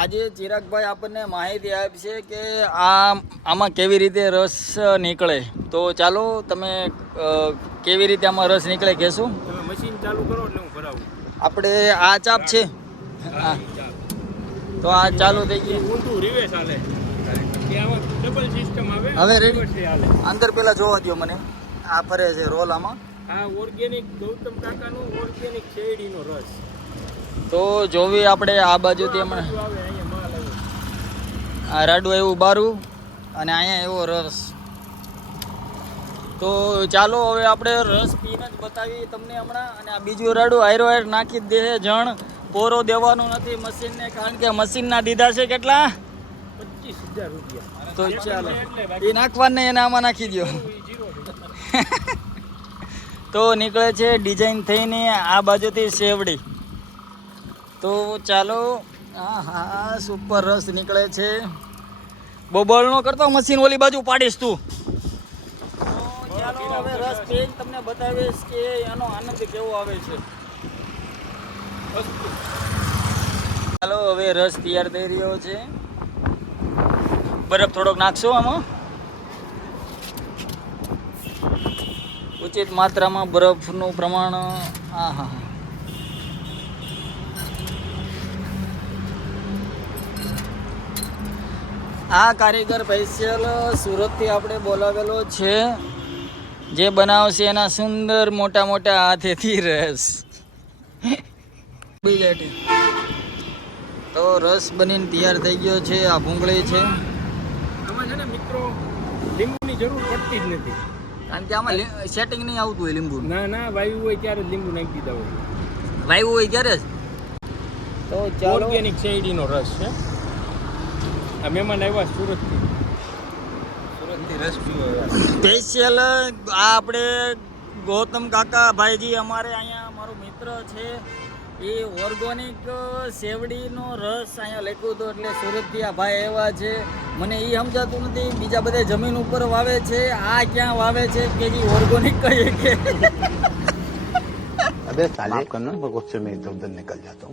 આજે ચિરાગભાઈ આપણને માહિતી આપશે કે આમાં કેવી રીતે રસ નીકળે. તો ચાલો તમે કેવી રીતે આમાં રસ નીકળે કહેશું. તમે મશીન ચાલુ કરો એટલે હું ભરાવું. આપણે આ ચાપ છે, હા, તો આ ચાલુ થઈ ગઈ. ઊંધું રિવેસ હાલે કે આમાં ડબલ સિસ્ટમ આવે. હવે રેડી, reverse હાલે. અંદર પેલા જોવા દો મને. આ ફરે છે રોલ આમાં. આ ઓર્ગેનિક ગૌતમ કાકાનું ઓર્ગેનિક શેરડીનો રસ. તો જોવી આપણે આ બાજુથી હમણાં બધું આવે અહીંયા માલ આવે. આ રાડું એવું બારું અને અહીંયા એવો રસ. તો ચાલો હવે આપણે રસ પીને જ બતાવીએ તમને હમણાં. અને આ બીજું રાડું આયરો આયર નાખી જ દે જણ. પોરો દેવાનું નથી મશીનને, કારણ કે મશીનના દીધા છે કેટલા? 25,000 રૂપિયા. તો ચાલો એ નાખવાનું નહીં, એને આમાં નાખી દો. તો નીકળે છે ડિઝાઇન થઈને આ બાજુથી સેવડી. તો ચાલો, હા હા સુપર રસ નીકળે છે. બોબલ નો કરતો, મશીન ઓલી બાજુ પાડીશ તું. તો ચાલો હવે રસ પીને તમને બતાવીશ કે એનો આનંદ કેવો આવે છે. ચાલો હવે રસ તૈયાર થઈ રહ્યો છે. બરફ થોડોક નાખશો આમાં, ઉચિત માત્રામાં બરફનું પ્રમાણ. હા હા, આ કારીગર સ્પેશિયલ સુરતથી આપણે બોલાવેલો છે, જે બનાવશે એના સુંદર મોટા મોટા હાથેથી રસ. તો રસ બનીને તૈયાર થઈ ગયો છે. આ ભૂંગળી છે. આમાં છે ને મિત્રો લીંબુની જરૂર પડતી જ નથી, કારણ કે આમાં સેટિંગ નહીં આવતું હોય લીંબુ. ના ના વાયુ હોય ત્યારે જ લીંબુ નાખી દીધા હોય. વાયુ હોય ક્યારે જ. તો ચાલો, ઓર્ગેનિક શેરડીનો રસ છે. આ મહેમાન આવ્યા સુરતથી રસ પીવા. સ્પેશિયલ આ આપણે ગૌતમ કાકા ભાઈજી અમારે અહીંયા મારો મિત્ર છે, એ ઓર્ગેનિક શેવડીનો રસ અહીંયા લખ્યું હતું, એટલે સુરતથી આ ભાઈ આવ્યા છે. મને એ સમજાતું નથી, બીજા બધા જમીન ઉપર વાવે છે, આ ક્યાં વાવે છે કે જે ઓર્ગેનિક કહીએ કે. अबे साले माफ करना, मैं गुस्से में इधर उधर निकल जाता हूँ.